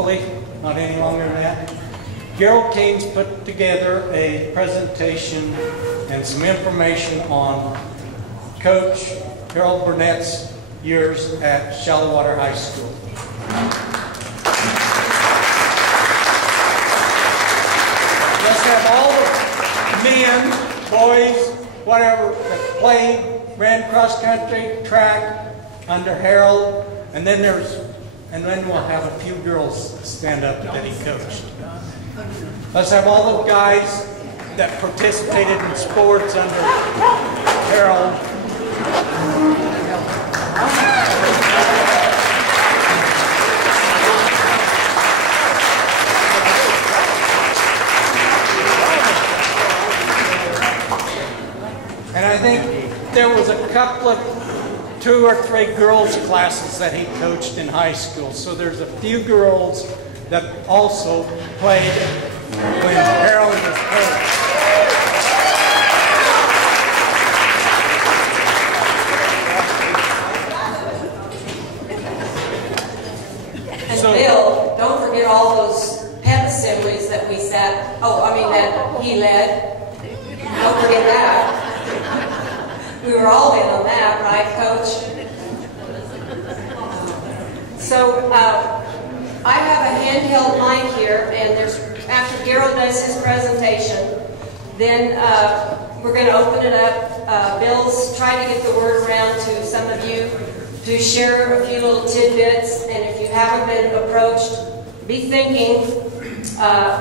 Not any longer than that. Harold Kane's put together a presentation and some information on Coach Harold Burnett's years at Shallow High School. Let's have all the men, boys, whatever, that played, ran cross country, track under Harold, and then we'll have a few girls stand up that he coached. Let's have all the guys that participated in sports under Harold. And I think there was a couple of 2 or 3 girls' classes that he coached in high school. So there's a few girls that also played when Harold was coach. And so, Bill, don't forget all those pep assemblies that we sat, that he led. Don't forget that. We were all in on that, right, Coach? So I have a handheld mic here, and after Harold does his presentation, then we're going to open it up. Bill's trying to get the word around to some of you to share a few little tidbits, and if you haven't been approached, be thinking.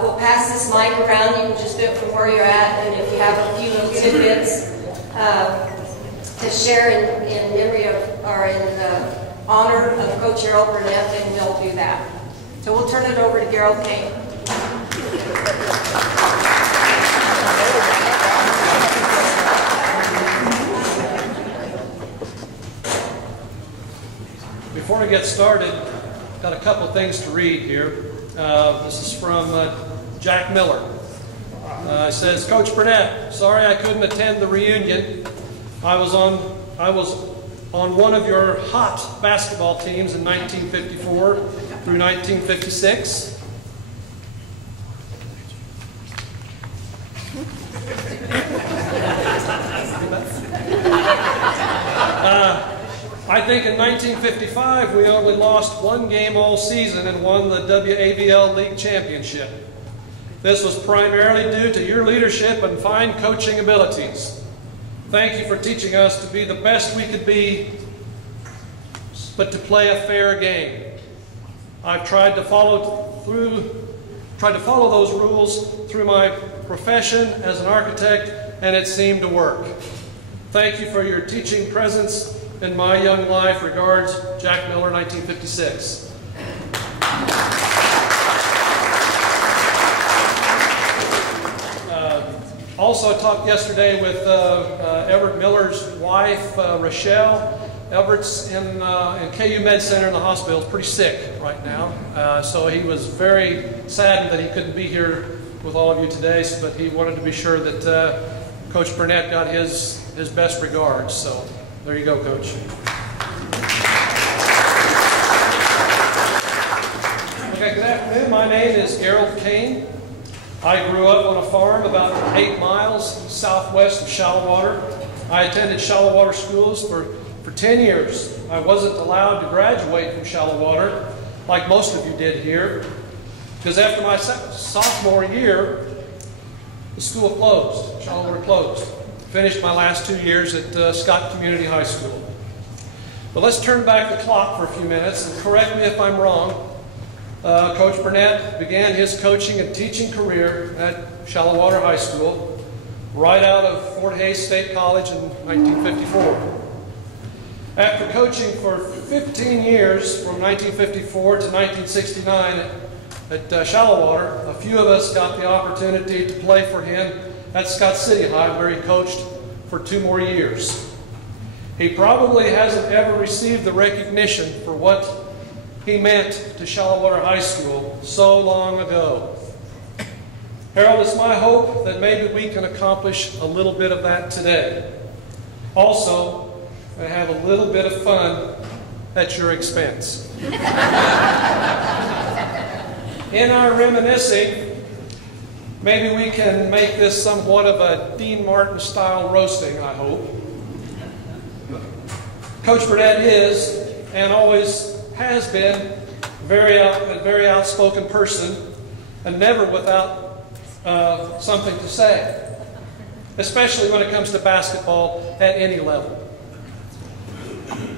We'll pass this mic around. You can just do it from where you're at, and if you have a few little tidbits to share in memory of, or in honor of Coach Harold Burnett, then we'll do that. So we'll turn it over to Harold Kane. Before we get started, got a couple of things to read here. This is from Jack Miller. It says, Coach Burnett, sorry I couldn't attend the reunion. I was on one of your hot basketball teams in 1954 through 1956. I think in 1955 we only lost 1 game all season and won the WAVL League Championship. This was primarily due to your leadership and fine coaching abilities. Thank you for teaching us to be the best we could be, but to play a fair game. I've tried to follow those rules through my profession as an architect, and it seemed to work. Thank you for your teaching presence in my young life. Regards, Jack Miller, 1956. Also, I talked yesterday with Everett Miller's wife, Rochelle. Everett's in KU Med Center in the hospital. He's pretty sick right now. So he was very saddened that he couldn't be here with all of you today, but he wanted to be sure that Coach Burnett got his best regards. So there you go, Coach. Okay, good afternoon. My name is Harold Kane. I grew up on a farm about 8 miles southwest of Shallow. I attended Shallow schools for 10 years. I wasn't allowed to graduate from Shallow like most of you did here, because after my sophomore year, the school closed. Shallow closed. Finished my last 2 years at Scott Community High School. But let's turn back the clock for a few minutes and correct me if I'm wrong. Coach Burnett began his coaching and teaching career at Shallow High School right out of Fort Hays State College in 1954. After coaching for 15 years from 1954 to 1969 at Shallow, a few of us got the opportunity to play for him at Scott City High, where he coached for 2 more years. He probably hasn't ever received the recognition for what he meant to Shallow High School so long ago. Harold, it's my hope that maybe we can accomplish a little bit of that today. Also, I have a little bit of fun at your expense. in our reminiscing, maybe we can make this somewhat of a Dean Martin style roasting, I hope. Coach Burnett is, and always has been, a very outspoken person, and never without something to say, especially when it comes to basketball at any level.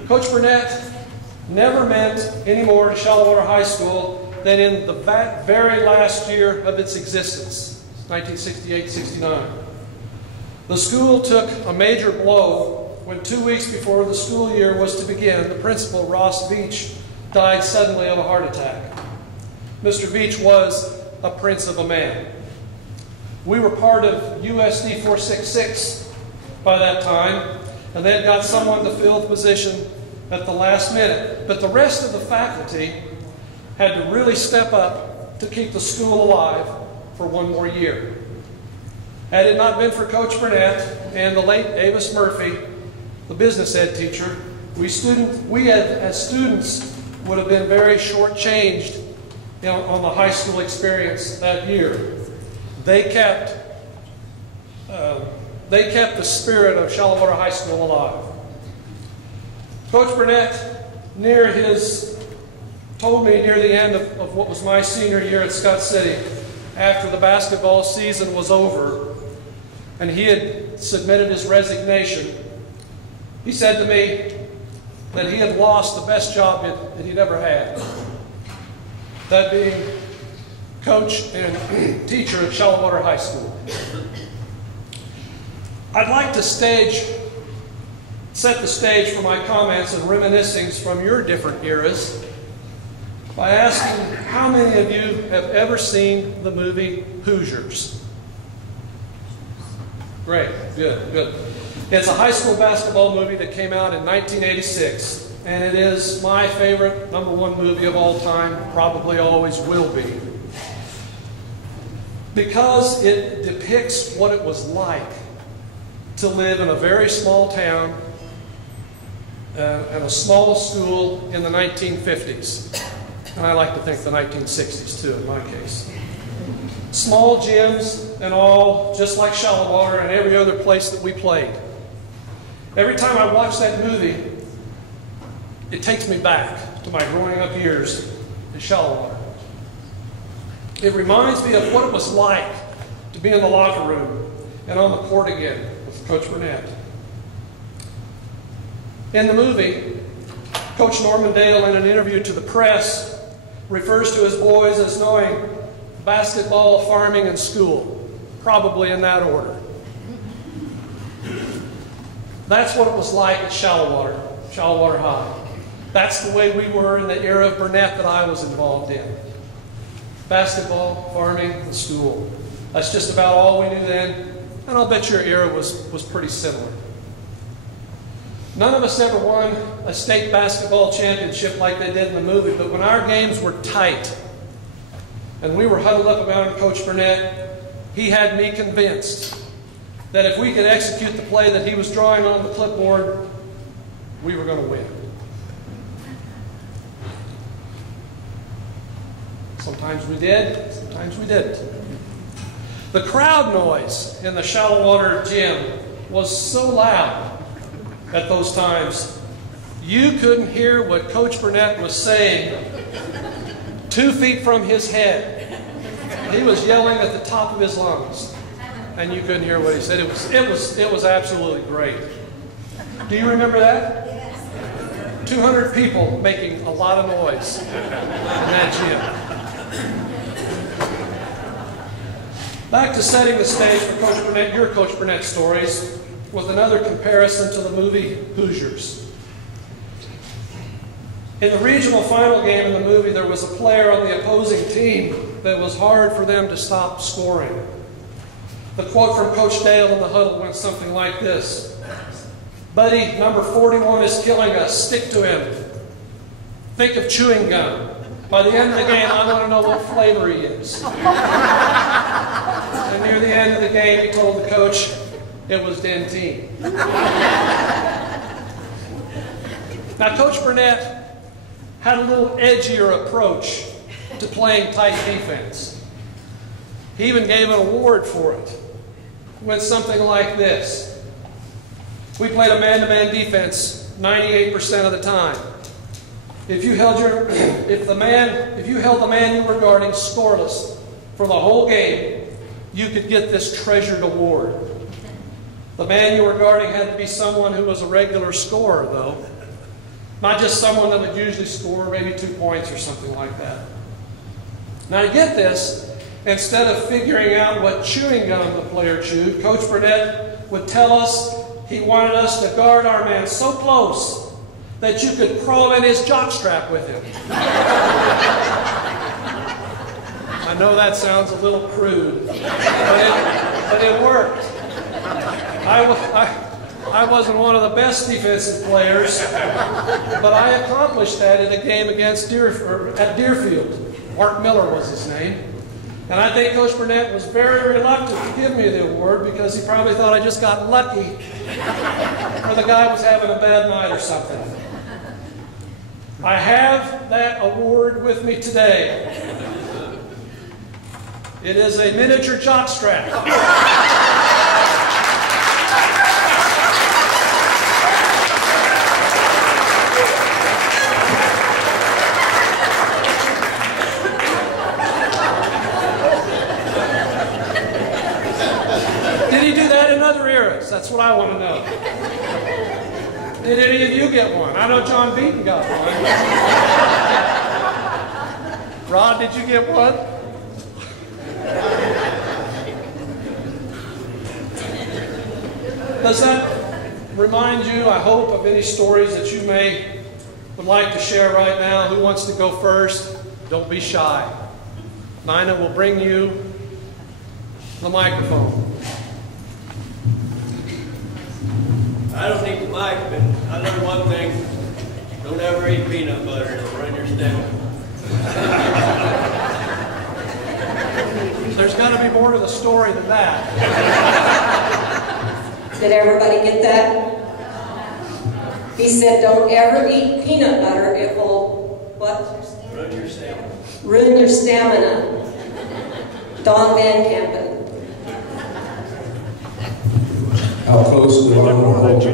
Coach Burnett never meant any more to Shallow High School than in the very last year of its existence, 1968-69. The school took a major blow when 2 weeks before the school year was to begin, the principal, Ross Beach, died suddenly of a heart attack. Mr. Beach was a prince of a man. We were part of USD 466 by that time, and they had got someone to fill the position at the last minute. But the rest of the faculty had to really step up to keep the school alive for one more year. Had it not been for Coach Burnett and the late Avis Murphy, the business ed teacher, we as students would have been very shortchanged on the high school experience that year. They kept the spirit of Shallow Water High School alive. Coach Burnett, told me near the end of what was my senior year at Scott City, after the basketball season was over, and he had submitted his resignation, he said to me that he had lost the best job that he'd ever had. That being coach and teacher at Shallow Water High School. I'd like to set the stage for my comments and reminiscings from your different eras by asking how many of you have ever seen the movie Hoosiers? Great, good. It's a high school basketball movie that came out in 1986, and it is my favorite #1 movie of all time, probably always will be, because it depicts what it was like to live in a very small town and a small school in the 1950s. And I like to think the 1960s too, in my case. Small gyms and all, just like Shallow Water and every other place that we played. Every time I watch that movie, it takes me back to my growing up years in Shallow Water. It reminds me of what it was like to be in the locker room and on the court again with Coach Burnett. In the movie, Coach Norman Dale, in an interview to the press, refers to his boys as knowing basketball, farming, and school, probably in that order. That's what it was like at Shallow Water High. That's the way we were in the era of Burnett that I was involved in. Basketball, farming, and school. That's just about all we knew then, and I'll bet your era was pretty similar. None of us ever won a state basketball championship like they did in the movie, but when our games were tight and we were huddled up around Coach Burnett, he had me convinced that if we could execute the play that he was drawing on the clipboard, we were going to win. Sometimes we did, sometimes we didn't. The crowd noise in the Shallow Water gym was so loud at those times, you couldn't hear what Coach Burnett was saying 2 feet from his head. He was yelling at the top of his lungs, and you couldn't hear what he said. It was absolutely great. Do you remember that? 200 people making a lot of noise in that gym. Back to setting the stage for Coach Burnett, your Coach Burnett stories, with another comparison to the movie Hoosiers. In the regional final game in the movie, there was a player on the opposing team that was hard for them to stop scoring. The quote from Coach Dale in the huddle went something like this: "Buddy, number 41 is killing us. Stick to him. Think of chewing gum. By the end of the game, I want to know what flavor he is." And near the end of the game, he told the coach it was Dentine. Now, Coach Burnett had a little edgier approach to playing tight defense. He even gave an award for it. It went something like this. We played a man-to-man defense 98% of the time. If you held the man you were guarding scoreless for the whole game, you could get this treasured award. The man you were guarding had to be someone who was a regular scorer, though. Not just someone that would usually score maybe 2 points or something like that. Now, to get this, instead of figuring out what chewing gum the player chewed, Coach Burnett would tell us he wanted us to guard our man so close that you could crawl in his jockstrap with him. I know that sounds a little crude, but it worked. I wasn't one of the best defensive players, but I accomplished that in a game against at Deerfield. Mark Miller was his name. And I think Coach Burnett was very reluctant to give me the award because he probably thought I just got lucky or the guy was having a bad night or something. I have that award with me today. It is a miniature jockstrap. Did he do that in other eras? That's what I want to know. Did any of you get one? I know John Beaton got one. Rod, did you get one? Does that remind you, I hope, of any stories that you would like to share right now? Who wants to go first? Don't be shy. Nina will bring you the microphone. I don't need the mic, but I learned one thing. Don't ever eat peanut butter. It'll run your stomach. There's got to be more to the story than that. Did everybody get that? He said, don't ever eat peanut butter. It will, what? Run your stomach. Ruin your stamina. Don Van Kampen. How close do I want to hold you?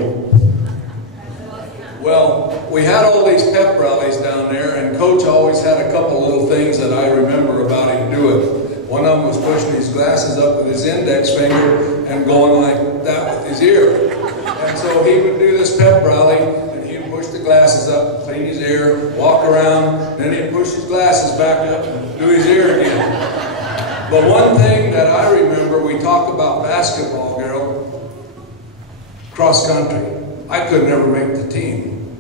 Well, we had all these pep rallies down there, and Coach always had a couple little things that I remember about him doing. One of them was pushing his glasses up with his index finger and going like that with his ear. And so he would do this pep rally, and he'd push the glasses up, clean his ear, walk around, then he'd push his glasses back up and do his ear again. But one thing that I remember, we talk about basketball, girl, cross country. I could never make the team.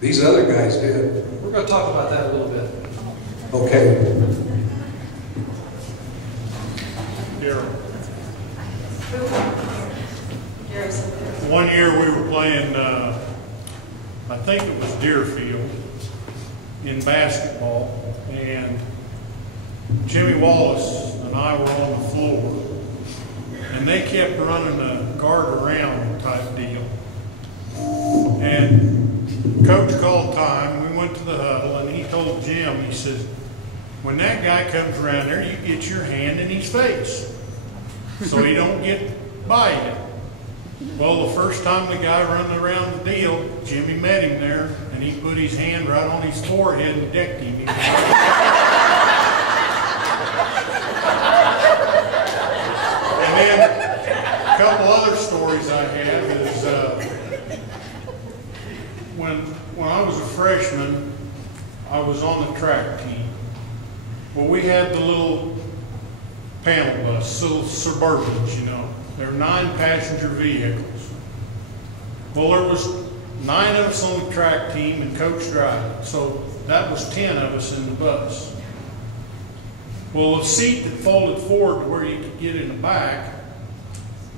These other guys did. We're going to talk about that a little bit. Okay. One year we were playing, I think it was Deerfield, in basketball, and Jimmy Wallace and I were on the floor, and they kept running a guard around type deal. And Coach called time, we went to the huddle, and he told Jim, he says, when that guy comes around there, you get your hand in his face so he don't get by you. Well, the first time the guy run around the deal, Jimmy met him there, and he put his hand right on his forehead and decked him. And then a couple other stories I have is when I was a freshman, I was on the track team. Well, we had the little panel bus, little Suburbans, you know. They're 9-passenger vehicles. Well, there was 9 of us on the track team and Coach driving, so that was 10 of us in the bus. Well, the seat that folded forward to where you could get in the back,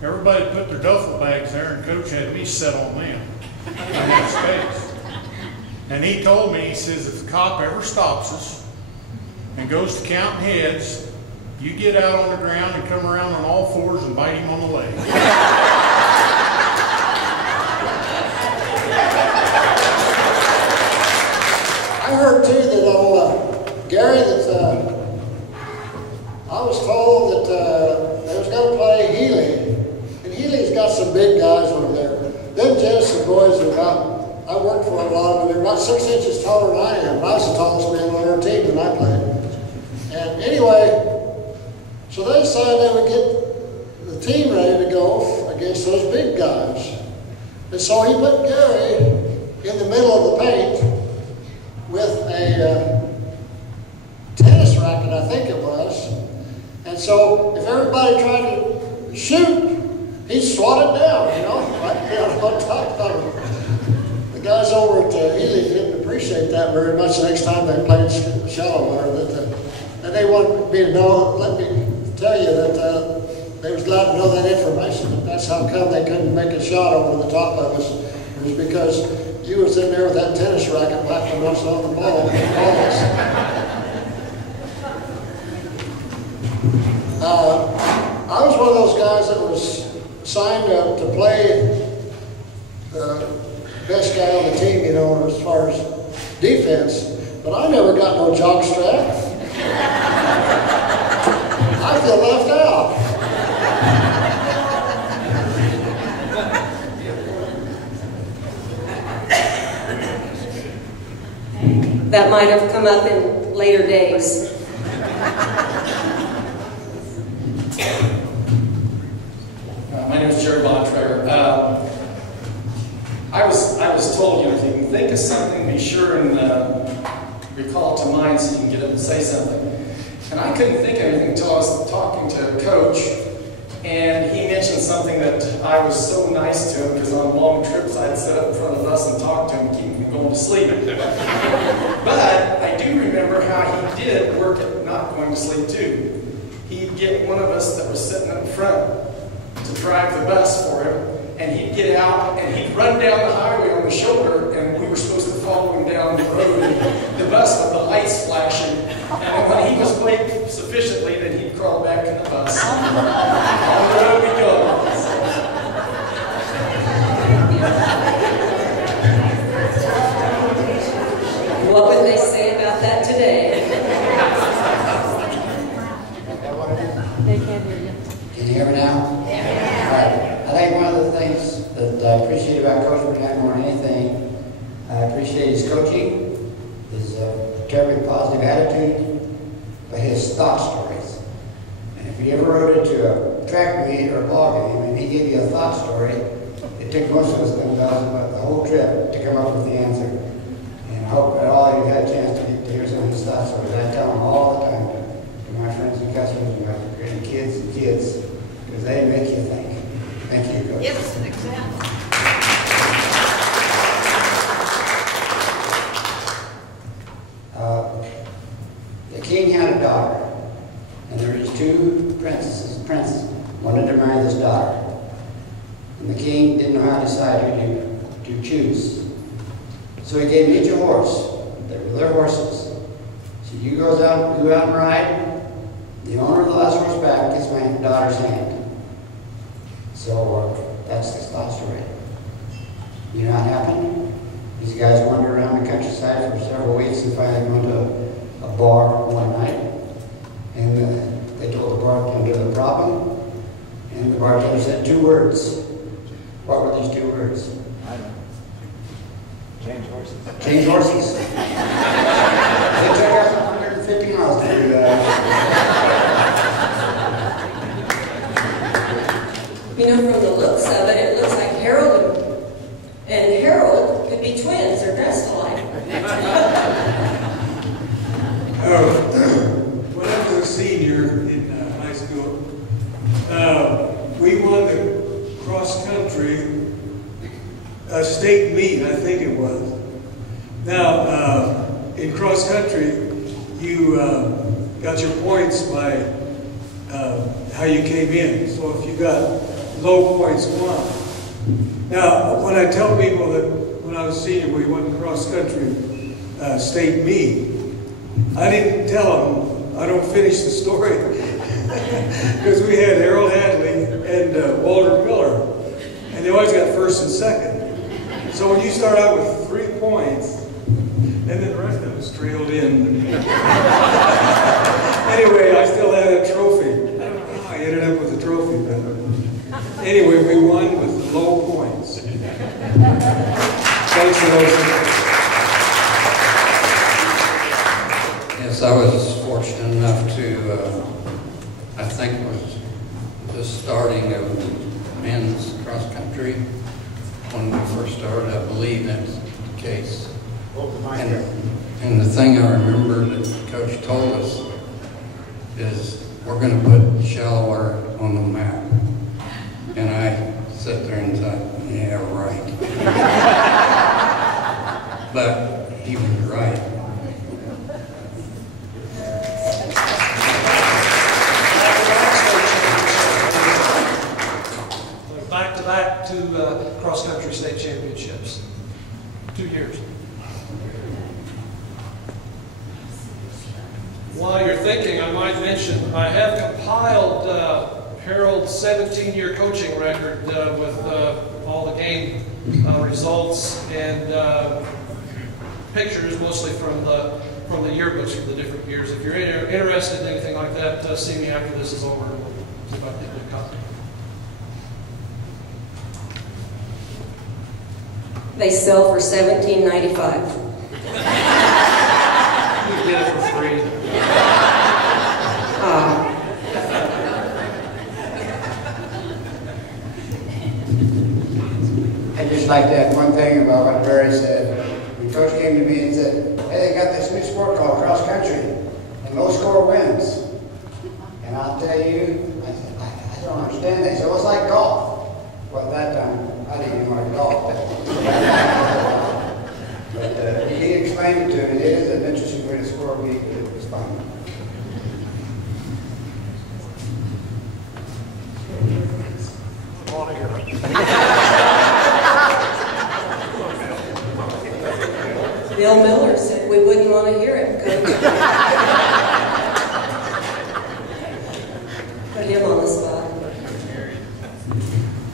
everybody put their duffel bags there, and Coach had me sit on them. I had space. And he told me, he says, if the cop ever stops us and goes to counting heads, you get out on the ground and come around on all fours and bite him on the leg. I heard too that Gary, that I was told that they was going to play Healy, and Healy's got some big guys over there. Them Genesis boys are about, I worked for a lot of them, they're about 6 inches taller than I am. I was the tallest man on our team when I played. And anyway, so they decided they would get the team ready to go against those big guys. And so he put Gary in the middle of the paint with a tennis racket, I think it was. And so if everybody tried to shoot, he'd swat it down, you know, right down on top of him. The guys over at Healy didn't appreciate that very much the next time they played shallow water. And they wanted me to know, let me tell you that they was glad to know that information. But that's how come they couldn't make a shot over the top of us. It was because you was in there with that tennis racket whacking us on the ball. I was one of those guys that was signed to play the best guy on the team, you know, as far as defense. But I never got no jock strap. I feel left out. That might have come up in later days. My name is Jerry Bontrager. I was told, you know, if you can think of something, be sure and recall it to mind so you can get up and say something. And I couldn't think of anything until I was talking to a coach, and he mentioned something that I was so nice to him because on long trips I'd sit up in front of the bus and talk to him, keep him from going to sleep. But I do remember how he did work at not going to sleep too. He'd get one of us that was sitting up front to drive the bus for him, and he'd get out and he'd run down the highway on the shoulder, and we were supposed to follow him down the road, and the bus with the lights flashing. And when he was awake sufficiently, then he'd crawl back in the bus. On the road we go. What would they say about that today? They can't hear you. Can you hear me now? Yeah. I think one of the things that I appreciate about Coach Burnett more than anything, I appreciate his coaching, his terribly positive attitude, but his thought stories. And if you ever rode into a track meet or a ball game and he gave you a thought story, it took most of us the whole trip to come up with the answer. And I hope that all of you had a chance to hear some of his thought stories. I tell them all the time to my friends and customers and my kids, because they make you think. Thank you, Coach. Give us an example. The king had a daughter, and there was two princes wanted to marry this daughter. And the king didn't know how to decide who to choose. So he gave each a horse. They were their horses. So you go out and ride. The owner of the last horse back gets my daughter's hand. So that's the thought story. You know what happened? These guys wandered around the countryside for several weeks and finally went to a bar one night. And they told the bartender the problem. And the bartender said 2 words. What were these 2 words? I don't know. Change horses. Change horses. They took us 150 miles to do that. You know, from the looks of it, it looks like Harold and Harold could be twins. They're dressed alike. When I was a senior in high school, we won the cross-country state meet, I think it was. Now, in cross-country, you got your points by how you came in. So if you got low points, won. Now, when I tell people that when I was a senior, we won the cross-country state meet, I didn't tell them, I don't finish the story, because we had Harold Hadley and Walter Miller, and they always got first and second. So when you start out with 3 points, And then the rest of us trailed in. Anyway, I still had a trophy. I don't know how I ended up with a trophy, but anyway, we won with low points. Thanks for those. Yes, I was fortunate enough to, I think it was the starting of men's cross country when we first started. I believe that's the case. And the thing I remember that Coach told us is we're going to put shallow water on the map. And I sat there and thought, yeah, right. But he was right. Back to cross-country state championships. 2 years. While you're thinking, I might mention I have compiled Harold's 17-year coaching record with all the game results and pictures, mostly from the yearbooks from the different years. If you're interested in anything like that, see me after this is over. We'll see if I can get a copy. They sell for $17.95. You get it for free. I'd just like to add one thing about what Barry said. When Coach came to me and said, hey, they got this new sport called cross country, and low score wins. And I'll tell you, I said, I don't understand that. He said, well, it's like golf. Well, at that time, I didn't even want to golf. But he explained it to me. It is an interesting way to score a week, but it was fun. Bill Miller said we wouldn't want to hear it, Coach. Put him on the spot.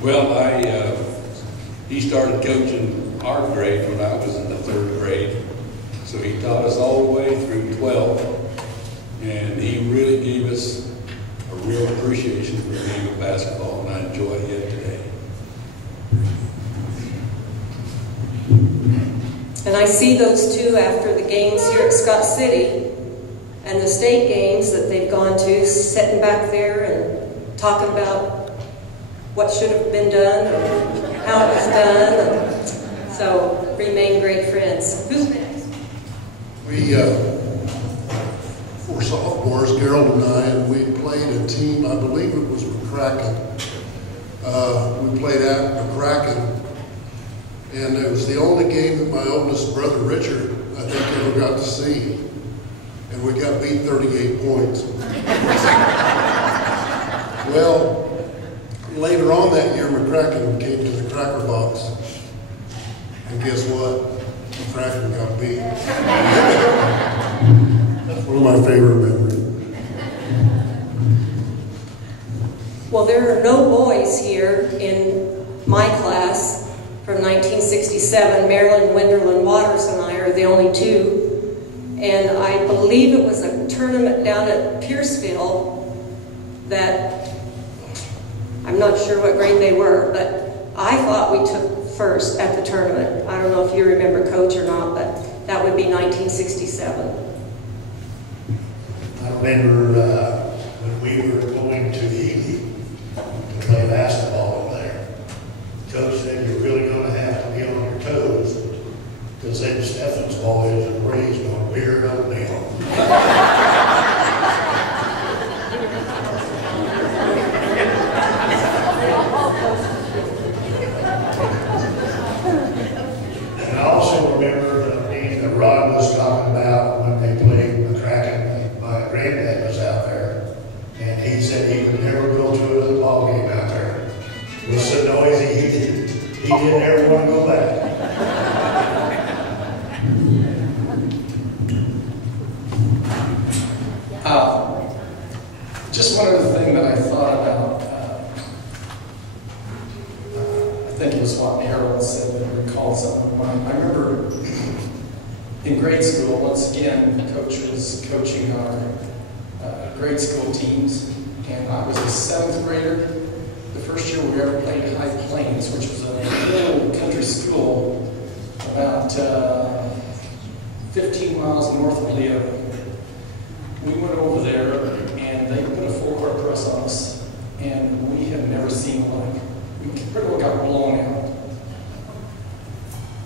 Well, he started coaching our grade when I was in the 3rd grade. So he taught us all the way through 12. And he really gave us a real appreciation for the game of basketball, and I enjoy it yet today. And I see those two after the games here at Scott City and the state games that they've gone to, sitting back there and talking about what should have been done, and how it was done. And so remain great friends. Who's next? We were sophomores, Gerald and I, and we played a team, I believe it was McCracken. We played at McCracken. And it was the only game that my oldest brother, Richard, I think ever got to see. And we got beat 38 points. Well, later on that year, McCracken came to the Cracker Box. And guess what? McCracken got beat. That's one of my favorite memories. Well, there are no boys here in my class from 1967. Marilyn, Wenderlin Waters and I are the only two. And I believe it was a tournament down at Pierceville that, I'm not sure what grade they were, but I thought we took first at the tournament. I don't know if you remember, Coach, or not, but that would be 1967. I remember when we were going to Healy to play basketball over there. Coach said you're really going to have to be on your toes because them Stephens boys are raised on weird oatmeal. And I also remember the game that Rod was talking about when they played McCracken. My granddad was out there, and he said he would never go to a ball game out there. It was so noisy, he didn't ever want to go back. Just one other thing that I thought about, I think it was what Harold said that recalled something. I remember in grade school, once again, Coach was coaching our grade school teams, and I was a 7th grader. The first year we ever played High Plains, which was a little country school about 15 miles north of Leo. We went over there, and they put a full-court press on us, and we had never seen one. We pretty well got blown out.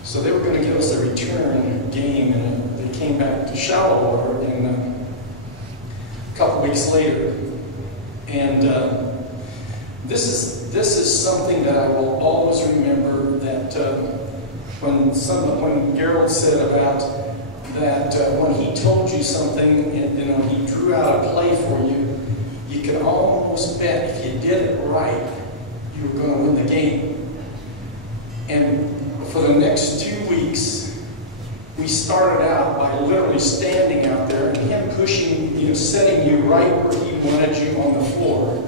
So they were going to give us a return game, and they came back to shallow water a couple weeks later. And this is something that I will always remember, that when Harold said about that when he told you something, and, he drew out a play for you, you could almost bet if you did it right, you were going to win the game. And for the next 2 weeks, we started out by literally standing out there and him pushing, setting you right where he wanted you on the floor.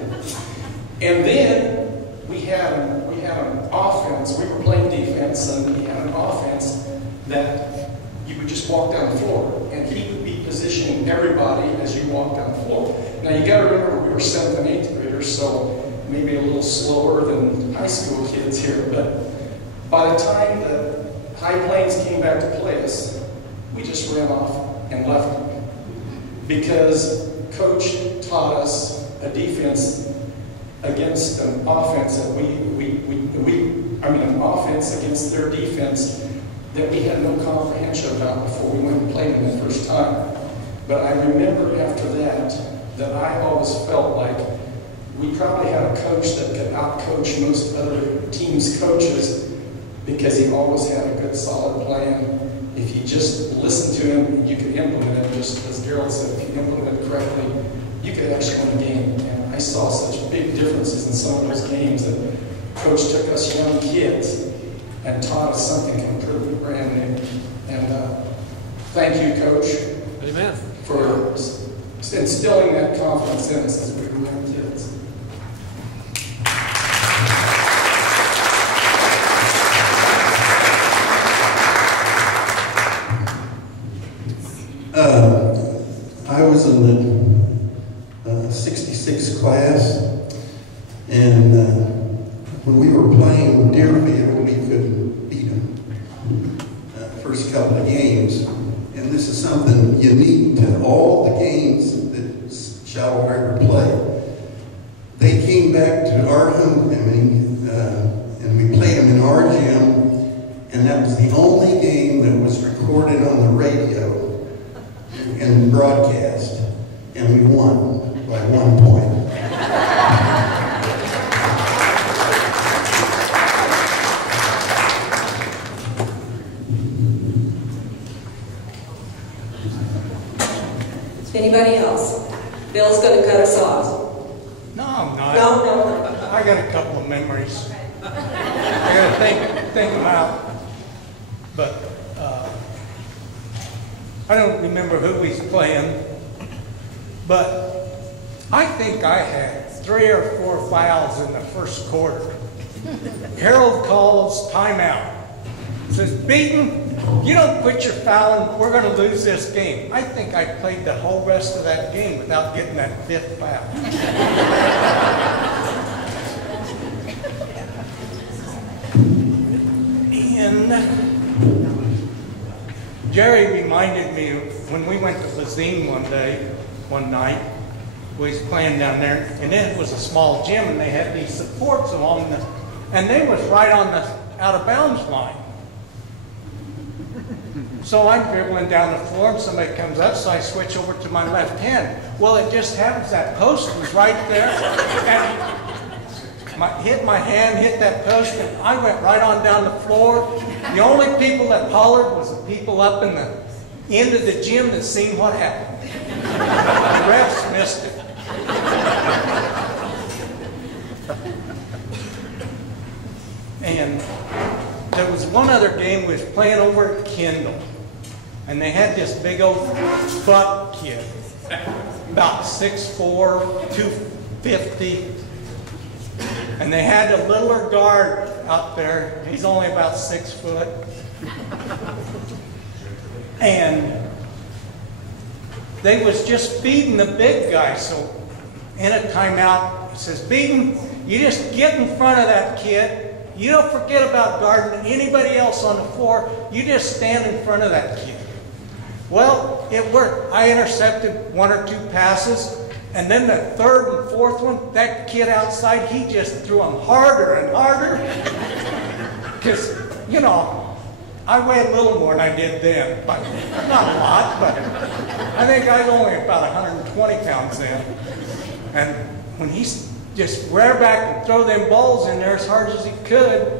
And then we had an offense. We were playing defense, and we had an offense that you would just walk down the floor, and he would be positioning everybody as you walk down the floor. Now you got to remember, we were 7th and 8th graders, so maybe a little slower than high school kids here, but by the time the High Plains came back to play us, we just ran off and left them. Because Coach taught us a defense against an offense that an offense against their defense that we had no comprehension about before we went and played them the first time. But I remember after that I always felt like we probably had a coach that could out-coach most other teams' coaches, because he always had a good, solid plan. If you just listened to him, you could implement it, just as Harold said, if you implement it correctly, you could actually win a game. And I saw such big differences in some of those games that Coach took us young kids and taught us something completely brand new. And thank you, Coach. Amen. For instilling that confidence in us as we were young kids. I was in the 66 class, and when we were playing Deerfield, we couldn't beat them first couple of games. And this is something unique to all the games that Shallow River played. They came back to our homecoming, and we played them in our gym, and that was the only game that was recorded on the radio and broadcast, and we won by 1 point. Anybody else? Bill's going to cut us off. No, I'm not. No. I got a couple of memories. I got to think them out. But I don't remember who we was playing. But I think I had 3 or 4 fouls in the first quarter. Harold calls timeout. Says, Beaton, you don't quit your fouling, we're going to lose this game. I think I played the whole rest of that game without getting that 5th foul. And Jerry reminded me when we went to Lazine one night, we was playing down there, and it was a small gym, and they had these supports along the, and they was right on the out of bounds line. So I'm dribbling down the floor, and somebody comes up, so I switch over to my left hand. Well, it just happens that post was right there, and hit my hand, hit that post, and I went right on down the floor. The only people that hollered was the people up in the end of the gym that seen what happened. The refs missed it. And there was one other game we was playing over at Kendall. And they had this big old buck kid, about 6'4", 250. And they had a littler guard out there. He's only about 6 foot. And they was just feeding the big guy. So in a timeout, he says, Beaton, you just get in front of that kid. You don't forget about guarding anybody else on the floor. You just stand in front of that kid. Well, it worked. I intercepted 1 or 2 passes. And then the third and fourth one, that kid outside, he just threw them harder and harder. Because, you know, I weighed a little more than I did then. But not a lot, but I think I was only about 120 pounds then. And when he just rear back and throw them balls in there as hard as he could,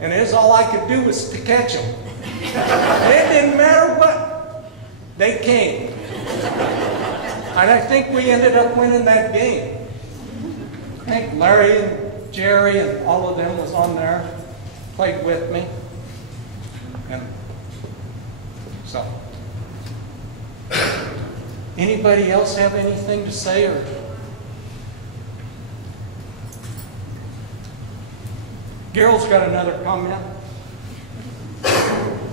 and it was all I could do was to catch them. It didn't matter what. They came. And I think we ended up winning that game. I think Larry and Jerry and all of them was on there, played with me. And so, anybody else have anything to say? Or Gerald's got another comment.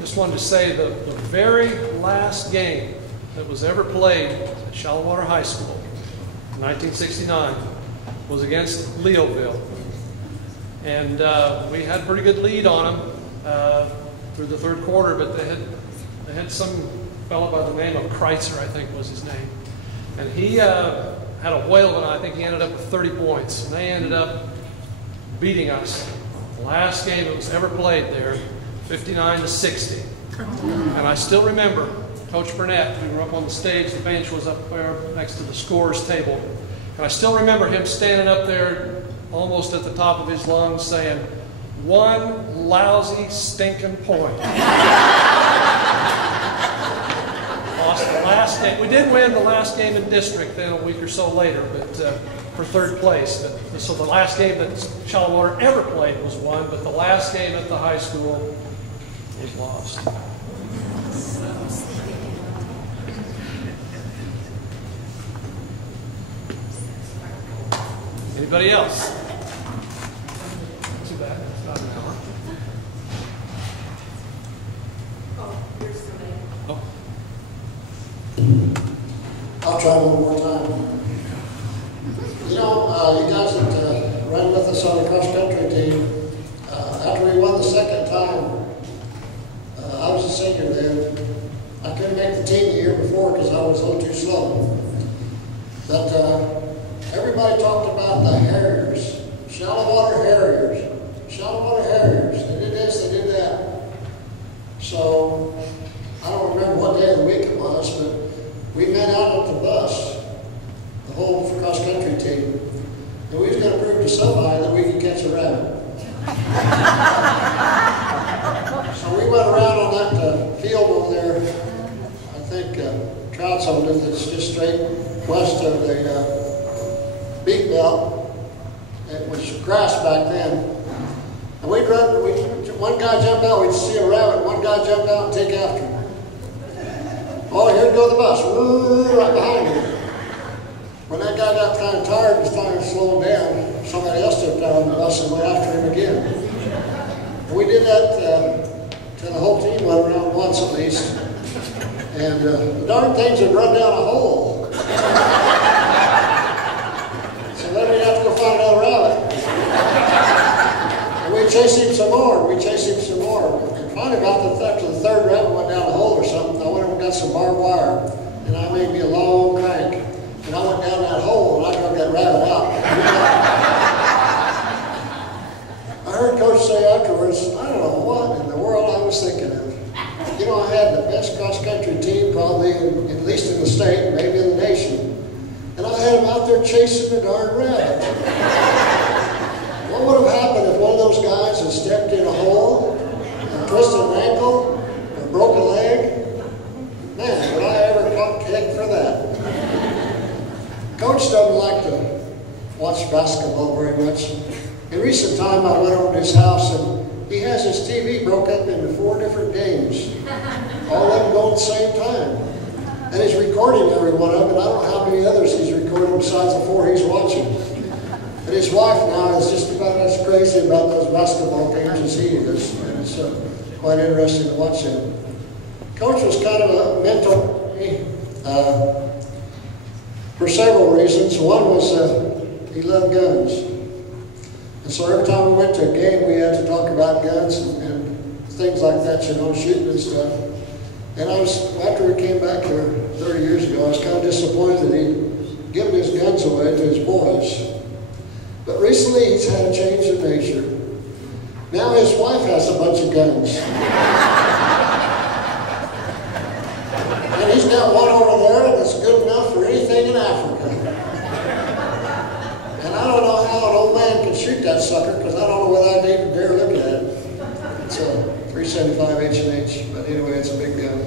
Just wanted to say the very last game that was ever played at Shallowater High School in 1969 was against Leoville. And we had a pretty good lead on them through the third quarter, but they had some fellow by the name of Kreitzer, I think was his name. And he had a whale of a night. I think he ended up with 30 points. And they ended up beating us. The last game that was ever played there, 59-60. And I still remember Coach Burnett, we were up on the stage, the bench was up there next to the scorer's table. And I still remember him standing up there almost at the top of his lungs saying, "One lousy stinking point." Lost the last game. We did win the last game in district then a week or so later, but for third place. But, so the last game that Shallowater ever played was won, but the last game at the high school was lost. Anybody else? Too bad. It's not an hour. Oh, here's somebody. Oh. I'll try one more time. You know, you guys that ran with us on the cross-country team, after we won the second time, I was a senior then. I couldn't make the team the year before because I was a little too slow. But everybody talked about the Harriers, Shallowater Harriers, Shallowater Harriers. They did this, they did that. So, I don't remember what day of the week it was, but we met out at the bus, the whole cross-country team, and we was going to prove to somebody that we could catch a rabbit. So we went around on that field over there, I think Trout's on it, that's just straight west of the Beat Belt. It was grass back then. And we'd run, one guy jump out, we'd see a rabbit, one guy jump out and take after him. Oh, here go the bus, woo, right behind him. When that guy got kind of tired and started slowing down, somebody else took down the bus and went after him again. And we did that till the whole team went around once at least. And the darn things would run down a hole. So then we'd have to go find another rabbit. And we'd chase him some more, and we'd chase him some more. And finally after the third rabbit went down the hole or something, I went and got some barbed wire. And I made me a long crank. And I went down that hole and I drug that rabbit out. I heard Coach say afterwards, I don't know what in the world I was thinking of. You know, I had the best cross-country team probably, at least in the state, maybe in the nation. And I had them out there chasing the darn rabbit. What would have happened if one of those guys had stepped in a hole and twisted an ankle or broke a leg? Man, would I ever kick for that? Coach doesn't like to watch basketball very much. In recent time, I went over to his house and he has his TV broke up into 4 different games. All of them going at the same time. And he's recording every one of them, and I don't know how many others he's recording besides the 4 he's watching. And his wife now is just about as crazy about those basketball games as he is. And it's quite interesting to watch him. Coach was kind of a mentor for several reasons. One was he loved guns. And so every time we went to a game, we had to talk about guns and things like that, you know, shooting and stuff. And after we came back here 30 years ago, I was kind of disappointed that he'd given his guns away to his boys. But recently, he's had a change of nature. Now his wife has a bunch of guns. And he's got one over there that's good enough for anything in Africa. And I don't know how an old man can shoot that sucker, because I don't know whether I'd even dare look at it. It's a 375 H&H, but anyway, it's a big gun.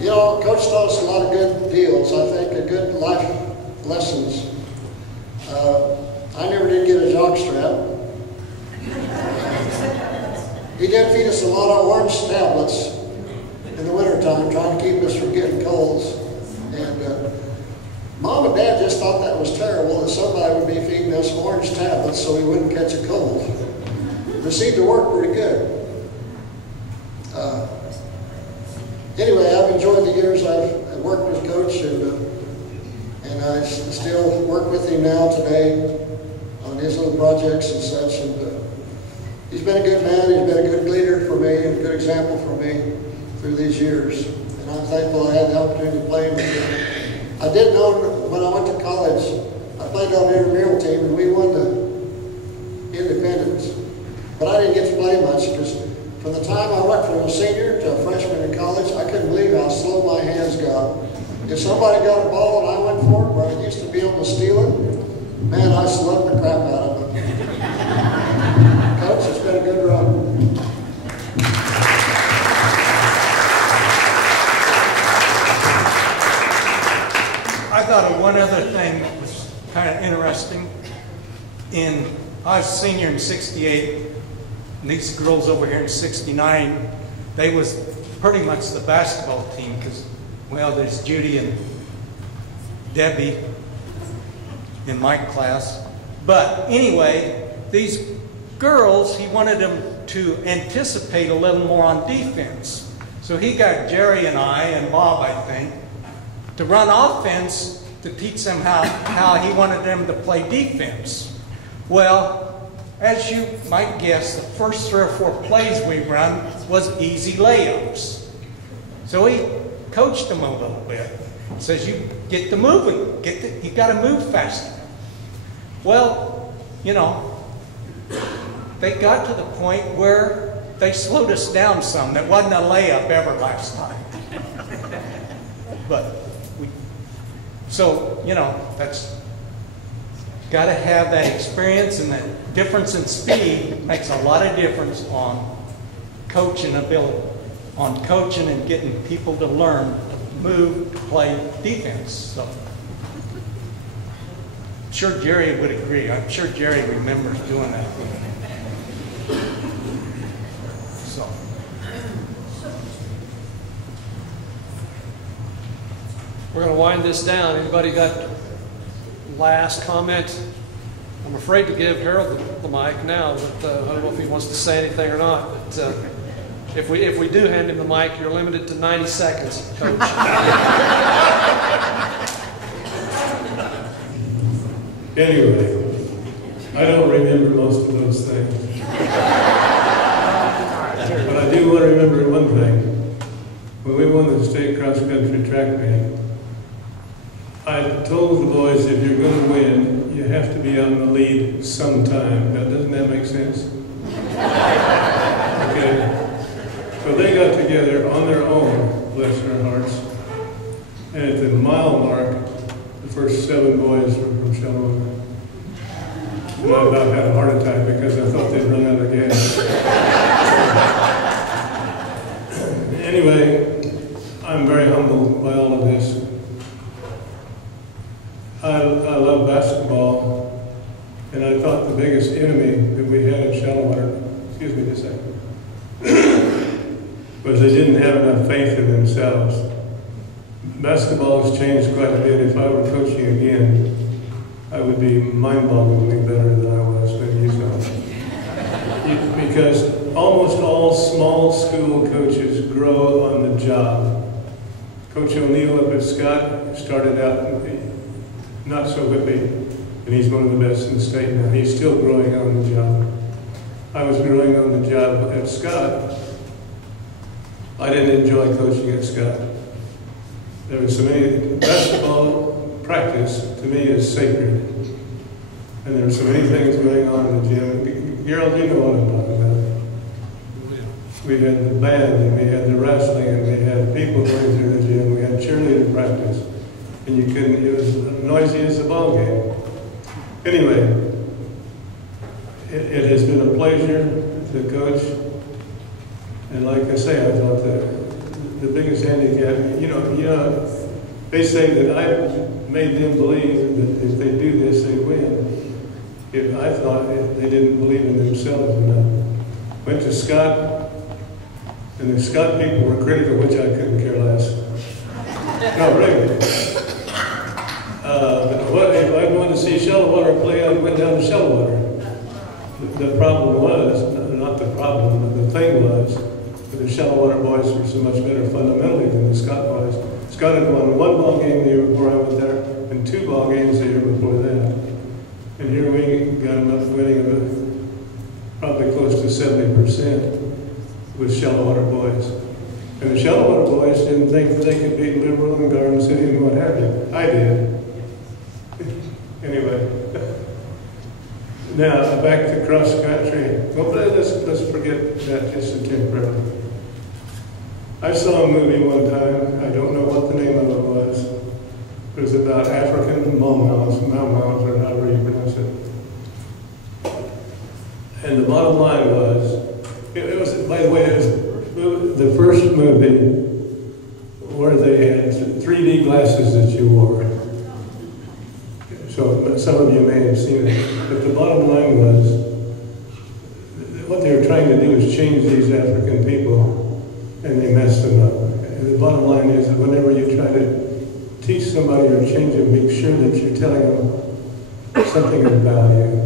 You know, Coach taught us a lot of good deals, I think, good life lessons. I never did get a jock strap. He did feed us a lot of orange tablets in the wintertime, trying to keep us from getting colds. And Mom and Dad just thought that was terrible, that somebody would be feeding us orange tablets so we wouldn't catch a cold. It seemed to work pretty good. Anyway, I've enjoyed the years I've worked with Coach, and I still work with him now today on his little projects and such. And he's been a good man. He's been a good leader for me and a good example for me through these years. And I'm thankful I had the opportunity to play with him. I did know when I went to college, I played on the intramural team, and we won the Independence. But I didn't get to play much, because from the time I went from a senior to a freshman in college, I couldn't believe how slow my hands got. If somebody got a ball and I went for it, where I used to be able to steal it, man, I slugged the crap out of it. Coach, it's been a good run. I thought of one other thing that was kind of interesting. I was senior in '68, and these girls over here in '69, they was pretty much the basketball team, because, well, there's Judy and Debbie in my class. But anyway, these girls, he wanted them to anticipate a little more on defense. So he got Jerry and I, and Bob, I think, to run offense to teach them how he wanted them to play defense. Well, as you might guess, the first 3 or 4 plays we run was easy layups. So he coached them a little bit. Says, you get to moving. You got to move faster. Well, you know, they got to the point where they slowed us down some. That wasn't a layup ever last time. But so, you know, that's got to have that experience, and that difference in speed makes a lot of difference on coaching ability, on coaching and getting people to learn to move, to play defense. So, I'm sure Jerry would agree. I'm sure Jerry remembers doing that. So. We're going to wind this down. Anybody got last comment? I'm afraid to give Harold the mic now, but I don't know if he wants to say anything or not. But if we do hand him the mic, you're limited to 90 seconds, Coach. Anyway, I don't remember most of those things. But I do want to remember one thing. When we won the state cross-country track meet, I told the boys, if you're going to win, you have to be on the lead sometime. Now, doesn't that make sense? Okay. So they got together on their own, bless their hearts. And at the mile mark, the first 7 boys were from Shalom. And I about had a heart attack because I thought they'd run out of gas. Anyway, I'm very humbled by all of this. I love basketball, and I thought the biggest enemy that we had at Shallowater, excuse me just a second, was they didn't have enough faith in themselves. Basketball has changed quite a bit. If I were coaching again, I would be mind-bogglingly better than I was when you saw. Because almost all small school coaches grow on the job. Coach O'Neill up at Scott started out not so whippy, and he's one of the best in the state now. He's still growing on the job. I was growing on the job at Scott. I didn't enjoy coaching at Scott. There was so many, basketball practice to me is sacred. And there were so many things going on in the gym. Gerald, you know what I'm talking about. We had the band, and we had the wrestling, and we had people going through the gym. We had cheerleader practice. And you couldn't, it was noisy as a ball game. Anyway, it has been a pleasure to coach. And like I say, I thought the biggest handicap, you know, they say that I've made them believe that if they do this, they win. I thought they didn't believe in themselves enough. Went to Scott, and the Scott people were critical, which I couldn't care less. No, really. But if I wanted to see Shallow play, I went down to Shallow. The problem was, not the problem, but the thing was, that the Shallow boys were so much better fundamentally than the Scott boys. Scott had won 1 ball game the year before I went there, and 2 ball games the year before that. And here we got enough winning probably close to 70% with Shallow boys. And the Shallow boys didn't think that they could beat Liberal and Garden City and what have you. I did. Anyway. Now, back to cross country. Well, let's forget that just temporarily. I saw a movie one time. I don't know what the name of it was. It was about African mau-maus, or however you pronounce it. And the bottom line was, it was, by the way, it was the first movie where they had 3D glasses that you wore. So some of you may have seen it. But the bottom line was, what they were trying to do is change these African people, and they messed them up. And the bottom line is that whenever you try to teach somebody or change them, make sure that you're telling them something of value.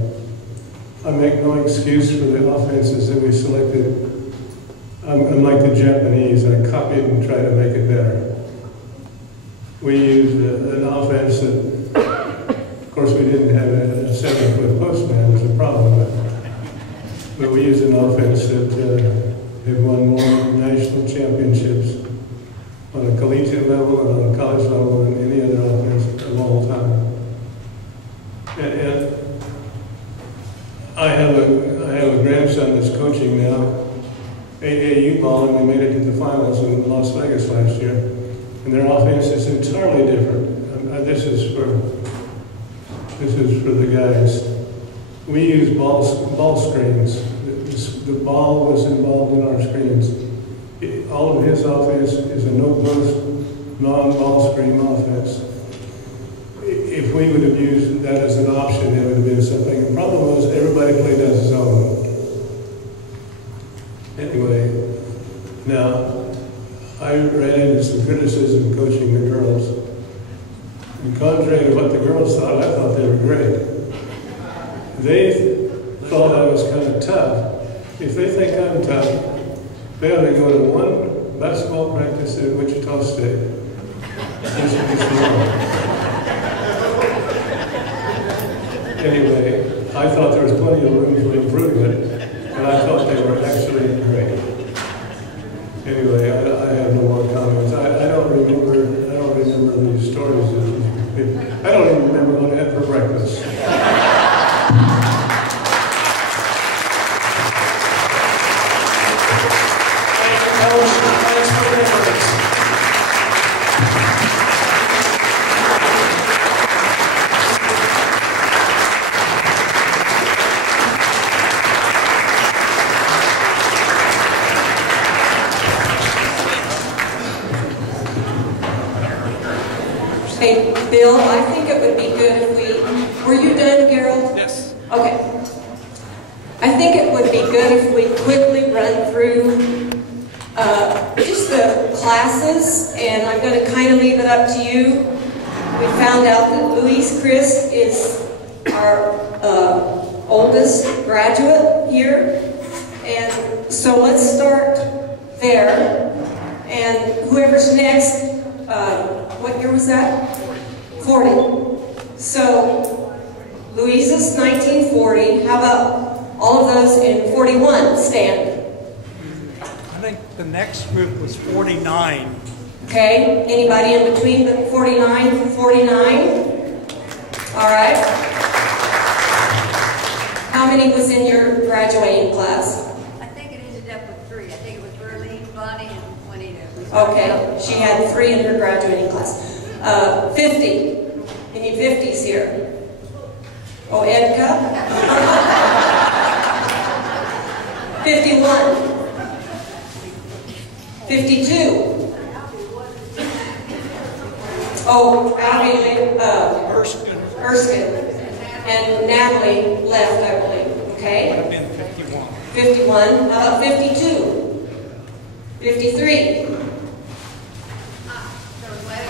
I make no excuse for the offenses that we selected. I'm like the Japanese. I copied and tried to make it better. We used an offense that, of course, we didn't have a 7-foot postman. It was a problem. But we used an offense that had won more national championships on a collegiate level and on a college level than any other offense of all time. And I have a grandson that's coaching now, AAU ball, and they made it to the finals in Las Vegas last year. And their offense is entirely different. This is for the guys. We use ball screens. The ball was involved in our screens. All of his offense is a no-post, non-ball screen offense. If we would have used that as an option, it would have been something. The problem was everybody played as his own. Anyway, now, I ran into some criticism coaching the girls. And contrary to what the girls thought, I thought they were great. They thought I was kind of tough. If they think I'm tough, they ought to go to one basketball practice at Wichita State. Anyway, I thought there was plenty of room for improvement, and I thought they were actually great. Anyway, I have no more comments. I don't remember these stories of these people. I don't even remember what I had for breakfast. Hey, Bill, I think it would be good if we... Were you done, Harold? Yes. Okay. I think it would be good if we quickly run through just the classes, and I'm going to kind of leave it up to you. We found out that Louise Chris is our oldest graduate here, and So let's start there. And whoever's next, what year was that? 40. So Louisa's 1940. How about all of those in 41? Stand. I think the next group was 49. Okay. Anybody in between the 49 and 49? All right. How many was in your graduating class? I think it ended up with 3. I think it was Berlene, Bonnie, and Juanita. Okay, she had 3 in her graduating class. 50. Any 50s here? Oh, Edka? 51. 52. Oh, Erskine. And Natalie left, I believe. Okay? Would have been 51. 51. How about 52? 53. There was Larry,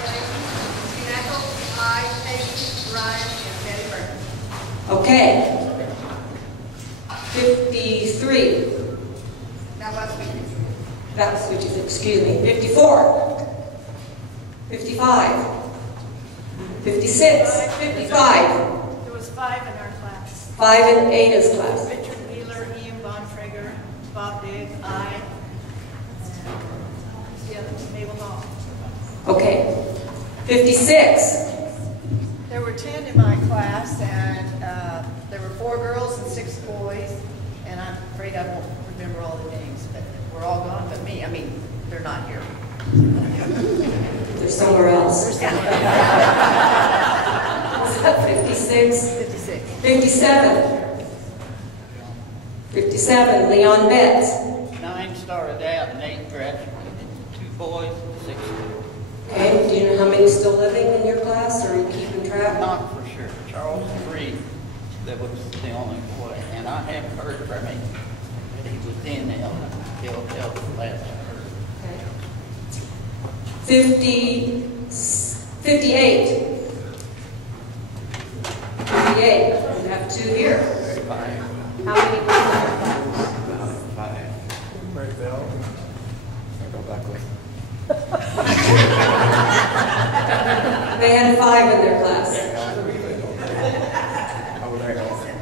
Ethel, I, Peggy, Ryan, and Betty Burton. Okay. 53. That was switches, excuse me. 54. 55. 56. 55. There was 5 in our class. 5 in Ada's class. Richard Wheeler, Ian Bontrager, Bob Digg, I, and Mabel Hall. Okay. 56. There were 10 in my class, and there were 4 girls and 6 boys, and I'm afraid I won't remember all the names, but we're all gone but me. I mean, they're not here. They're somewhere else. Was that 56? 56. 57. 57. Leon Betts. 9 started out and 8 graduated. 2 boys, 6 girls. Okay. Do you know how many still living in your class, or are you keeping track? Not for sure. Charles Reed, that was the only boy, and I haven't heard from him. But he was in the last I heard. 58. 58. We have 2 here. 5. How many was that? 5. Mary Bell. I go back with. They had 5 in their class.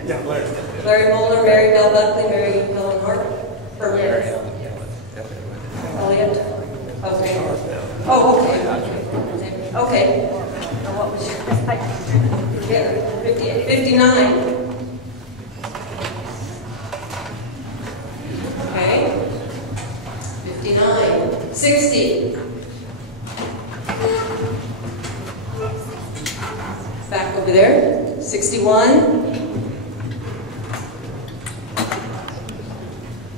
Yeah, Larry. Larry Moeller, Mary Bell Buckley, Mary Helen Hart. Burnett. Elliott. Okay. Oh, okay. Okay. Now what was your together? 58. 59. Okay. 59. 60. Back over there. 61.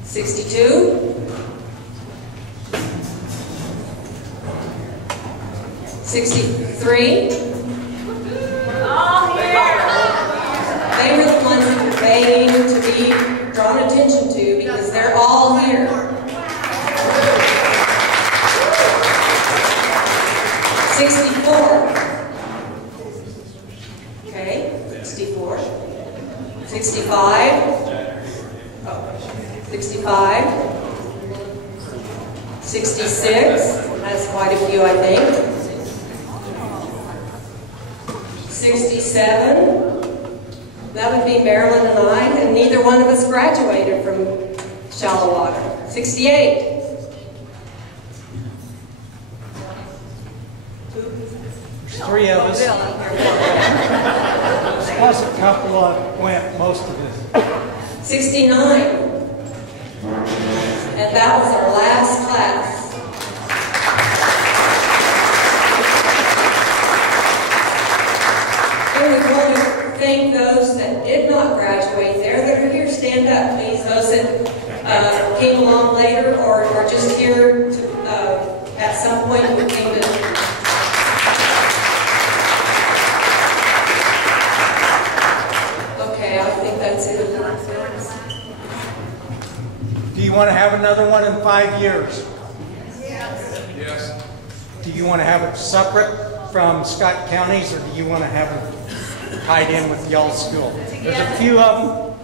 62. 63. All here. They were the ones that were begging to be drawn attention to because they're all here. 64. Okay, 64. 65. 65. 66. That's quite a few, I think. 67. That would be Marilyn and I, and neither one of us graduated from Shallow Water. 68. There's 3 of us. Plus a couple of went most of this. 69. And that was our last class. And we want to thank those that did not graduate there that are here. Stand up, please. Those that came along later or are just here to, at some point who came to. Okay, I think that's it. Do you want to have another one in 5 years? Yes. Do you want to have it separate from Scott County's, or do you want to have it tied in with y'all's school? There's a few of them.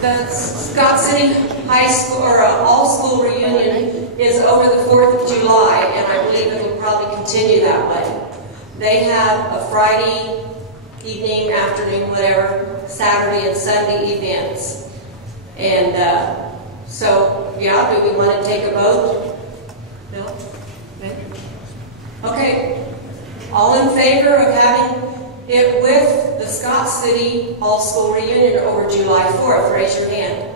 The Scott City High School, or all-school reunion is over the 4th of July, and I believe it will probably continue that way. They have a Friday evening, afternoon, whatever, Saturday and Sunday events. And so, yeah, do we want to take a vote? No? Okay. All in favor of having it with the Scott City All-School Reunion over July 4th? Raise your hand.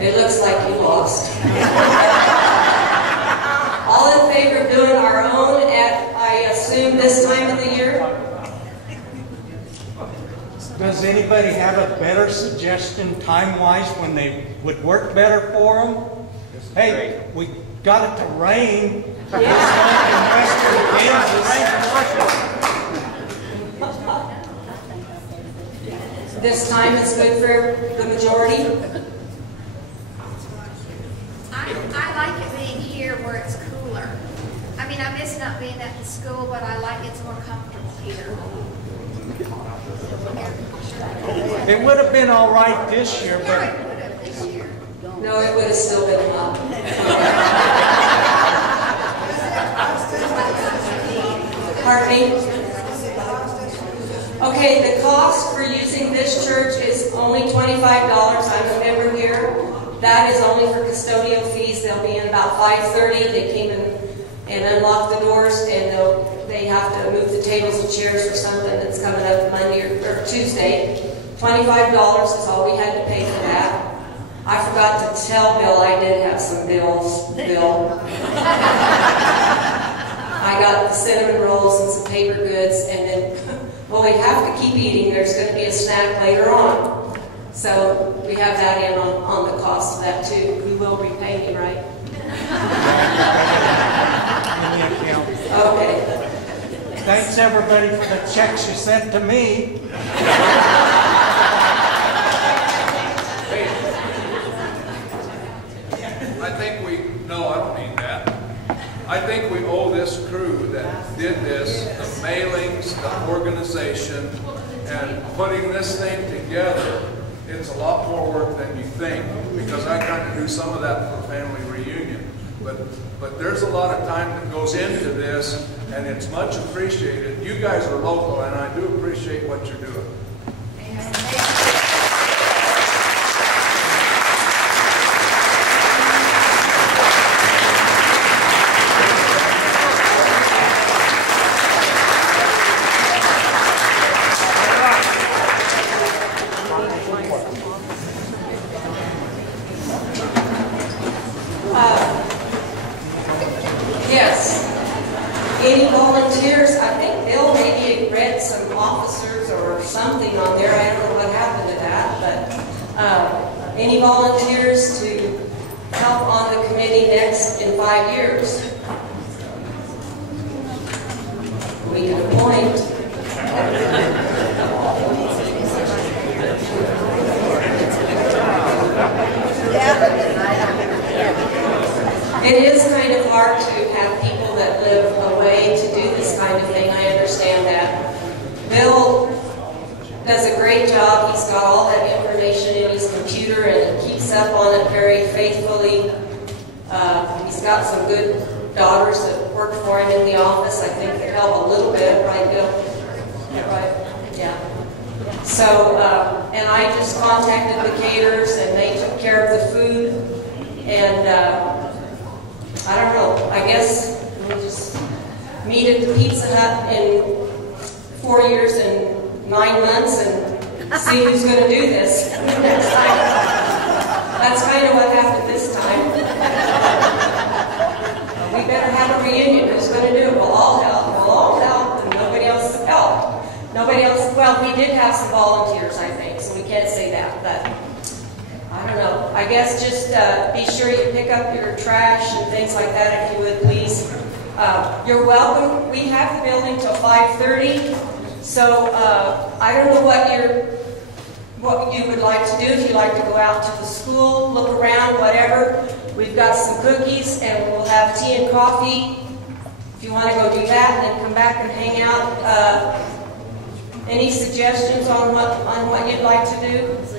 It looks like you lost. All in favor of doing our own at, I assume, this time of the year? Does anybody have a better suggestion time-wise when they would work better for them? Hey, we got it to rain this month in western Kansas. This time is good for the majority? I like it being here where it's cooler. I mean, I miss not being at the school, but I like it's more comfortable here. It would have been all right this year, No, but it would have this year. No, it would have still been hot. Pardon me? Okay, the cost for using this church is only $25. I'm a member here. That is only for custodial fees. They'll be in about 5:30. They came in and unlock the doors, and they have to move the tables and chairs for something that's coming up Monday or Tuesday. $25 is all we had to pay for that. I forgot to tell Bill I did have some bills, Bill. I got the cinnamon rolls and some paper goods, and then, well, we have to keep eating. There's going to be a snack later on. So we have that in on the cost of that too. We will repay me, right? Okay. thanks everybody for the checks you sent to me. I think we owe this crew that did this, the mailings, the organization, and putting this thing together. It's a lot more work than you think, because I kind of do some of that for family reunion. But there's a lot of time that goes into this, and it's much appreciated. You guys are local, and I do appreciate what you're doing. Yes. Any volunteers? I think Bill maybe read some officers or something on there. I don't know what happened to that, but any volunteers to help on the committee next in 5 years? We can appoint. It is kind of hard to have people that live away to do this kind of thing. I understand that. Bill does a great job. He's got all that information in his computer and he keeps up on it very faithfully. He's got some good daughters that work for him in the office. I think they help a little bit, right, Bill? Right? Yeah. So, and I just contacted the caterers and they took care of the food. And I don't know, I guess we'll just meet at the Pizza Hut in 4 years and 9 months and see who's going to do this next time. That's kind of what happened this time. We better have a reunion. Who's going to do it? We'll all help. We'll all help, and nobody else helped. Nobody else, well, we did have some volunteers, I think, so we can't say that, but I don't know. I guess just be sure you pick up your trash and things like that, if you would, please. You're welcome. We have the building till 5:30, so I don't know what you would like to do. If you'd like to go out to the school, look around, whatever. We've got some cookies, and we'll have tea and coffee If you want to go do that and then come back and hang out, any suggestions on what you'd like to do?